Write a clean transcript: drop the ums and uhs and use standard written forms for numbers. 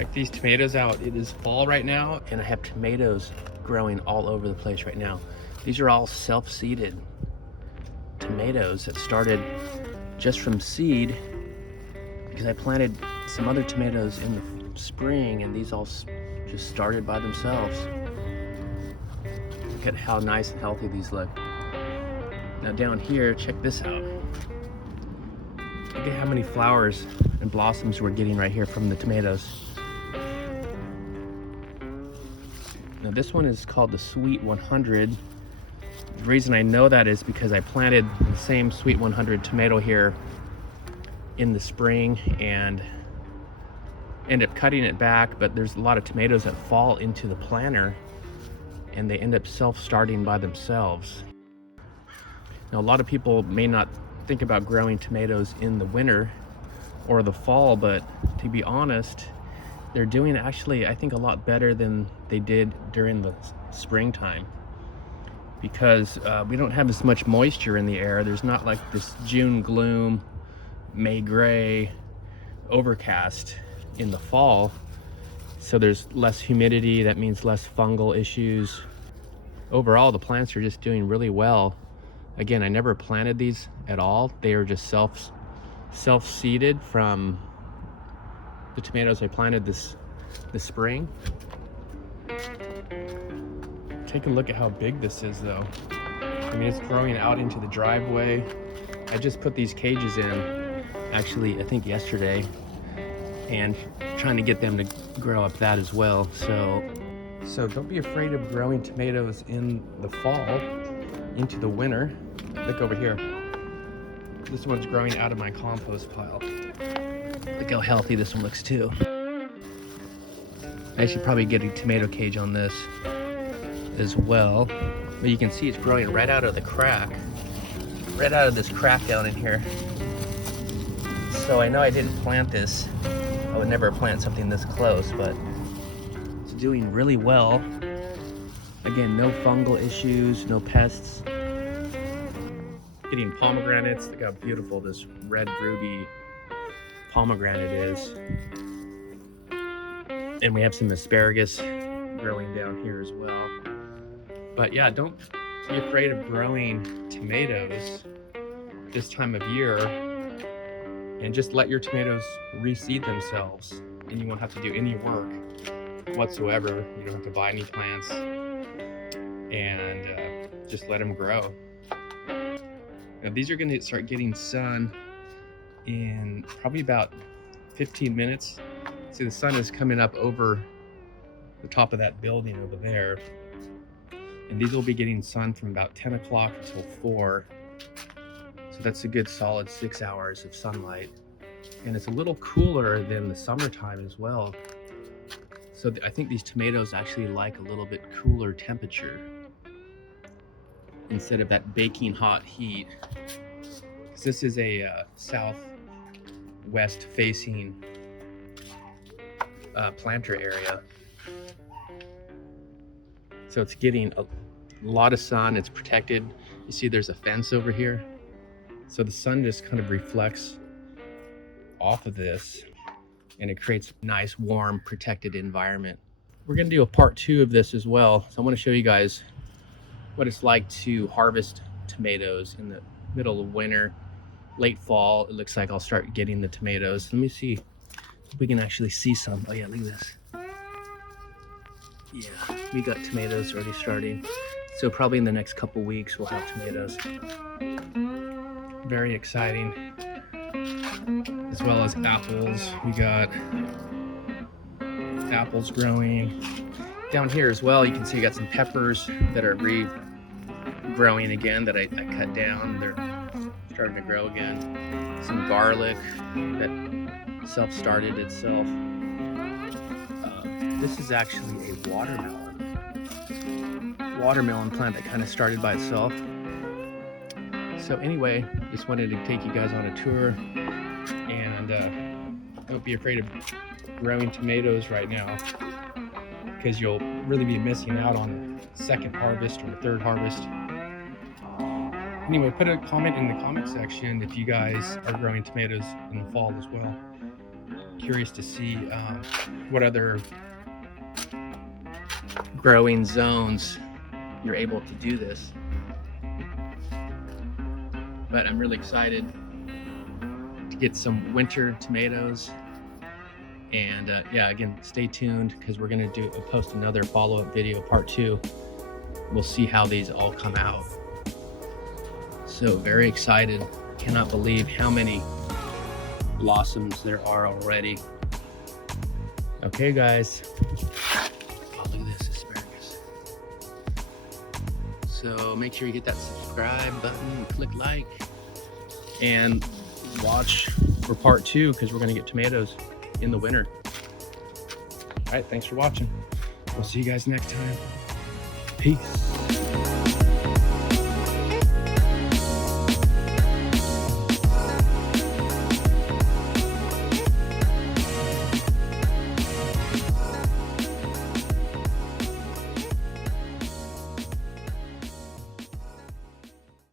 Check these tomatoes out. It is fall right now, and I have tomatoes growing all over the place right now. These are all self-seeded tomatoes that started just from seed because I planted some other tomatoes in the spring, and these all just started by themselves. Look at how nice and healthy these look. Now down here, check this out. Look at how many flowers and blossoms we're getting right here from the tomatoes. Now this one is called the Sweet 100. The reason I know that is because I planted the same Sweet 100 tomato here in the spring and end up cutting it back, but there's a lot of tomatoes that fall into the planter and they end up self-starting by themselves. Now a lot of people may not think about growing tomatoes in the winter or the fall, but to be honest, they're doing actually, I think, a lot better than they did during the springtime because we don't have as much moisture in the air. There's not like this June gloom, May gray, overcast in the fall. So there's less humidity, that means less fungal issues. Overall, the plants are just doing really well. Again, I never planted these at all. They are just self-seeded from the tomatoes I planted this spring. Take a look at how big this is though. I mean, it's growing out into the driveway. I just put these cages in, actually, I think yesterday, and trying to get them to grow up that as well. So don't be afraid of growing tomatoes in the fall into the winter. Look over here. This one's growing out of my compost pile. Look how healthy this one looks too. I should probably get a tomato cage on this as well. But you can see it's growing right out of the crack. Right out of this crack down in here. So I know I didn't plant this. I would never plant something this close, but it's doing really well. Again, no fungal issues, no pests. Getting pomegranates. Look how beautiful this red ruby pomegranate is. And we have some asparagus growing down here as well. But yeah, don't be afraid of growing tomatoes this time of year, and just let your tomatoes reseed themselves, and you won't have to do any work whatsoever. You don't have to buy any plants, and just let them grow. Now these are going to start getting sun in probably about 15 minutes. See, the sun is coming up over the top of that building over there, and these will be getting sun from about 10 o'clock until 4. So that's a good solid 6 hours of sunlight, and it's a little cooler than the summertime as well. So I think these tomatoes actually like a little bit cooler temperature instead of that baking hot heat. Because this is a southwest facing planter area. So it's getting a lot of sun, it's protected. You see there's a fence over here. So the sun just kind of reflects off of this, and it creates a nice, warm, protected environment. We're gonna do a part 2 of this as well. So I wanna show you guys what it's like to harvest tomatoes in the middle of winter, late fall. It looks like I'll start getting the tomatoes. Let me see if we can actually see some. Oh yeah, look at this. Yeah, we got tomatoes already starting. So probably in the next couple weeks we'll have tomatoes. Very exciting. As well as apples. We got apples growing. Down here as well, you can see I got some peppers that are regrowing again that I cut down. They're starting to grow again. Some garlic that self-started itself. This is actually a watermelon plant that kind of started by itself. So anyway, just wanted to take you guys on a tour, and don't be afraid of growing tomatoes right now, because you'll really be missing out on the second harvest or the third harvest. Anyway, put a comment in the comment section if you guys are growing tomatoes in the fall as well. Curious to see what other growing zones you're able to do this. But I'm really excited to get some winter tomatoes. And yeah, again, stay tuned because we're gonna post another follow-up video, part 2. We'll see how these all come out. So very excited. Cannot believe how many blossoms there are already. Okay, guys. Oh, look at this asparagus. So make sure you hit that subscribe button, click like, and watch for part 2 because we're gonna get tomatoes in the winter. All right, thanks for watching. We'll see you guys next time. Peace.